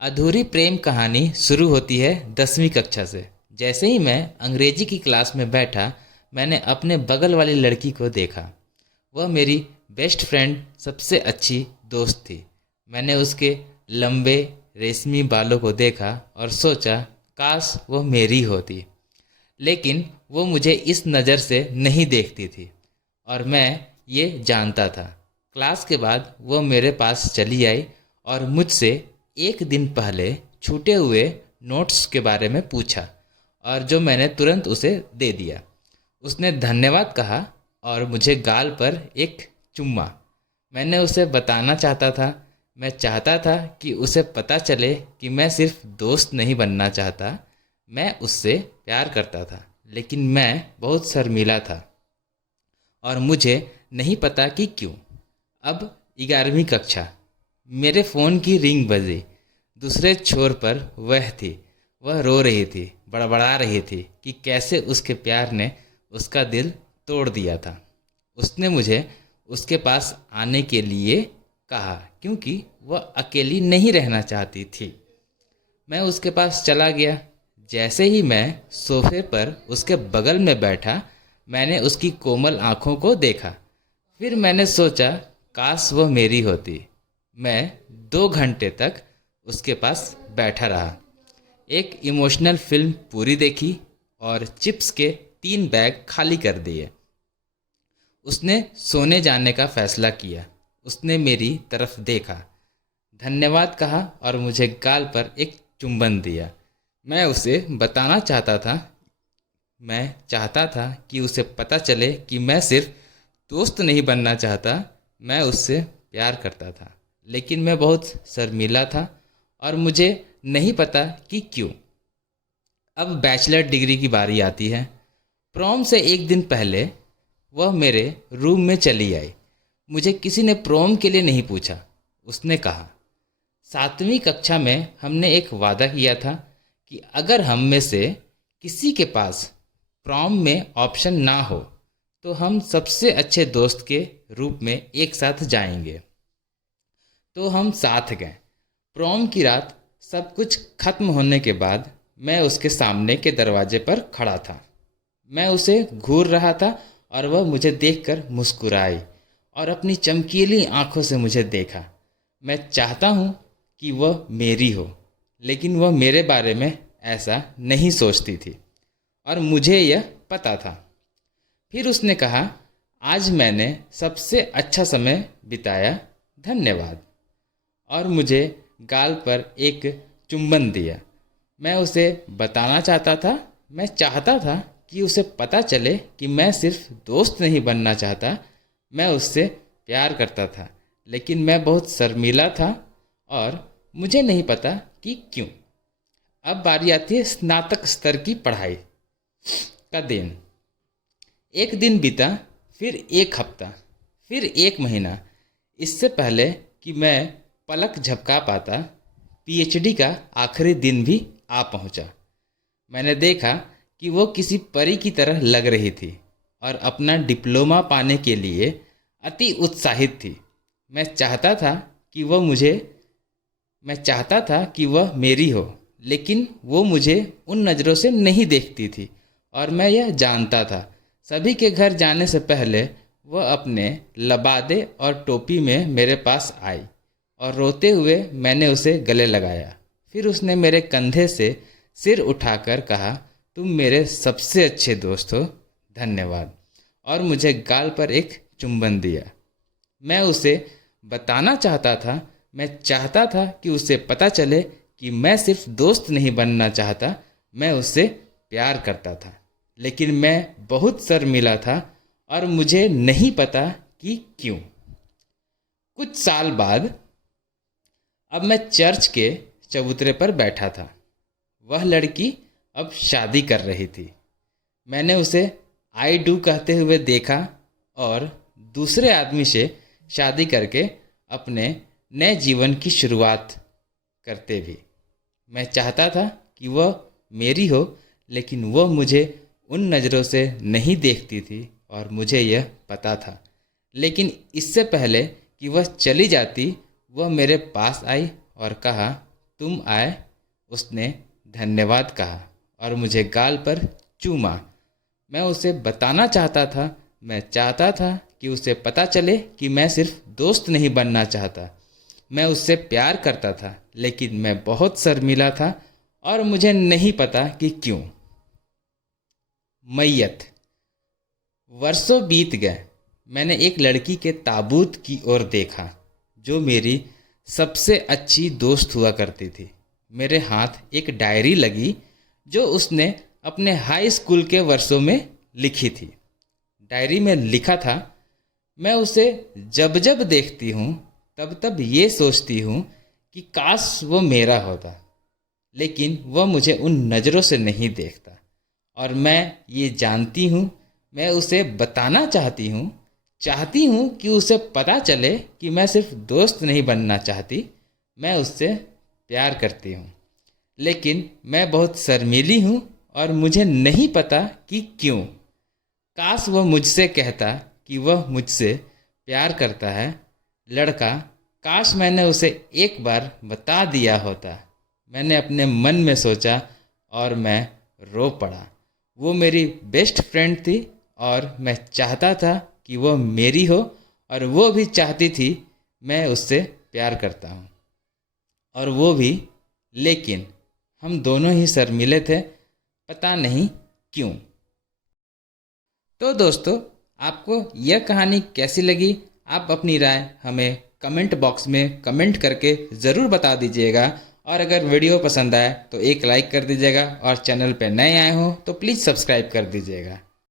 अधूरी प्रेम कहानी शुरू होती है 10वीं कक्षा से। जैसे ही मैं अंग्रेजी की क्लास में बैठा, मैंने अपने बगल वाली लड़की को देखा। वह मेरी बेस्ट फ्रेंड, सबसे अच्छी दोस्त थी। मैंने उसके लंबे रेशमी बालों को देखा और सोचा, काश वह मेरी होती। लेकिन वो मुझे इस नज़र से नहीं देखती थी और मैं ये जानता था। क्लास के बाद वो मेरे पास चली आई और मुझसे एक दिन पहले छूटे हुए नोट्स के बारे में पूछा, और जो मैंने तुरंत उसे दे दिया। उसने धन्यवाद कहा और मुझे गाल पर एक चुम्मा। मैंने उसे बताना चाहता था, मैं चाहता था कि उसे पता चले कि मैं सिर्फ दोस्त नहीं बनना चाहता, मैं उससे प्यार करता था। लेकिन मैं बहुत शर्मीला था और मुझे नहीं पता कि क्यों। अब 11वीं कक्षा, मेरे फ़ोन की रिंग बजी। दूसरे छोर पर वह थी। वह रो रही थी, बड़बड़ा रही थी कि कैसे उसके प्यार ने उसका दिल तोड़ दिया था। उसने मुझे उसके पास आने के लिए कहा क्योंकि वह अकेली नहीं रहना चाहती थी। मैं उसके पास चला गया। जैसे ही मैं सोफे पर उसके बगल में बैठा, मैंने उसकी कोमल आँखों को देखा। फिर मैंने सोचा, काश वह मेरी होती। मैं 2 घंटे तक उसके पास बैठा रहा, एक इमोशनल फिल्म पूरी देखी और चिप्स के 3 बैग खाली कर दिए। उसने सोने जाने का फैसला किया। उसने मेरी तरफ देखा, धन्यवाद कहा और मुझे गाल पर एक चुंबन दिया। मैं उसे बताना चाहता था, मैं चाहता था कि उसे पता चले कि मैं सिर्फ दोस्त नहीं बनना चाहता, मैं उससे प्यार करता था। लेकिन मैं बहुत शर्मीला था और मुझे नहीं पता कि क्यों। अब बैचलर डिग्री की बारी आती है। प्रॉम से एक दिन पहले वह मेरे रूम में चली आई। मुझे किसी ने प्रॉम के लिए नहीं पूछा। उसने कहा, 7वीं कक्षा में हमने एक वादा किया था कि अगर हम में से किसी के पास प्रॉम में ऑप्शन ना हो तो हम सबसे अच्छे दोस्त के रूप में एक साथ जाएंगे। तो हम साथ गए। प्रॉम की रात सब कुछ खत्म होने के बाद मैं उसके सामने के दरवाजे पर खड़ा था। मैं उसे घूर रहा था और वह मुझे देखकर मुस्कुराई और अपनी चमकीली आंखों से मुझे देखा। मैं चाहता हूँ कि वह मेरी हो, लेकिन वह मेरे बारे में ऐसा नहीं सोचती थी और मुझे यह पता था। फिर उसने कहा, आज मैंने सबसे अच्छा समय बिताया, धन्यवाद, और मुझे गाल पर एक चुंबन दिया। मैं उसे बताना चाहता था, मैं चाहता था कि उसे पता चले कि मैं सिर्फ दोस्त नहीं बनना चाहता, मैं उससे प्यार करता था। लेकिन मैं बहुत शर्मीला था और मुझे नहीं पता कि क्यों। अब बारी आती है स्नातक स्तर की पढ़ाई का दिन। एक दिन बीता, फिर एक हफ्ता, फिर एक महीना। इससे पहले कि मैं पलक झपका पाता, पीएचडी का आखिरी दिन भी आ पहुंचा। मैंने देखा कि वो किसी परी की तरह लग रही थी और अपना डिप्लोमा पाने के लिए अति उत्साहित थी। मैं चाहता था कि वह मेरी हो, लेकिन वो मुझे उन नज़रों से नहीं देखती थी और मैं यह जानता था। सभी के घर जाने से पहले वह अपने लबादे और टोपी में मेरे पास आई और रोते हुए मैंने उसे गले लगाया। फिर उसने मेरे कंधे से सिर उठाकर कहा, तुम मेरे सबसे अच्छे दोस्त हो, धन्यवाद, और मुझे गाल पर एक चुंबन दिया। मैं उसे बताना चाहता था, मैं चाहता था कि उसे पता चले कि मैं सिर्फ दोस्त नहीं बनना चाहता, मैं उससे प्यार करता था। लेकिन मैं बहुत शर्मीला था और मुझे नहीं पता कि क्यों। कुछ साल बाद अब मैं चर्च के चबूतरे पर बैठा था। वह लड़की अब शादी कर रही थी। मैंने उसे आई डू कहते हुए देखा और दूसरे आदमी से शादी करके अपने नए जीवन की शुरुआत करते भी। मैं चाहता था कि वह मेरी हो, लेकिन वह मुझे उन नज़रों से नहीं देखती थी और मुझे यह पता था। लेकिन इससे पहले कि वह चली जाती, वह मेरे पास आई और कहा, तुम आए। उसने धन्यवाद कहा और मुझे गाल पर चूमा। मैं उसे बताना चाहता था, मैं चाहता था कि उसे पता चले कि मैं सिर्फ दोस्त नहीं बनना चाहता, मैं उससे प्यार करता था, लेकिन मैं बहुत शर्मीला था और मुझे नहीं पता कि क्यों। मैयत। वर्षों बीत गए। मैंने एक लड़की के ताबूत की ओर देखा जो मेरी सबसे अच्छी दोस्त हुआ करती थी। मेरे हाथ एक डायरी लगी जो उसने अपने हाई स्कूल के वर्षों में लिखी थी। डायरी में लिखा था, मैं उसे जब जब देखती हूँ तब तब ये सोचती हूँ कि काश वो मेरा होता, लेकिन वह मुझे उन नज़रों से नहीं देखता और मैं ये जानती हूँ, मैं उसे बताना चाहती हूँ कि उसे पता चले कि मैं सिर्फ दोस्त नहीं बनना चाहती, मैं उससे प्यार करती हूँ, लेकिन मैं बहुत शर्मीली हूँ और मुझे नहीं पता कि क्यों। काश वह मुझसे कहता कि वह मुझसे प्यार करता है। लड़का, काश मैंने उसे एक बार बता दिया होता। मैंने अपने मन में सोचा और मैं रो पड़ा। वो मेरी बेस्ट फ्रेंड थी और मैं चाहता था कि वह मेरी हो और वो भी चाहती थी मैं उससे प्यार करता हूँ और वो भी, लेकिन हम दोनों ही शर्मीले थे, पता नहीं क्यों। तो दोस्तों, आपको यह कहानी कैसी लगी? आप अपनी राय हमें कमेंट बॉक्स में कमेंट करके ज़रूर बता दीजिएगा और अगर वीडियो पसंद आए तो एक लाइक कर दीजिएगा और चैनल पर नए आए हो तो प्लीज़ सब्सक्राइब कर दीजिएगा।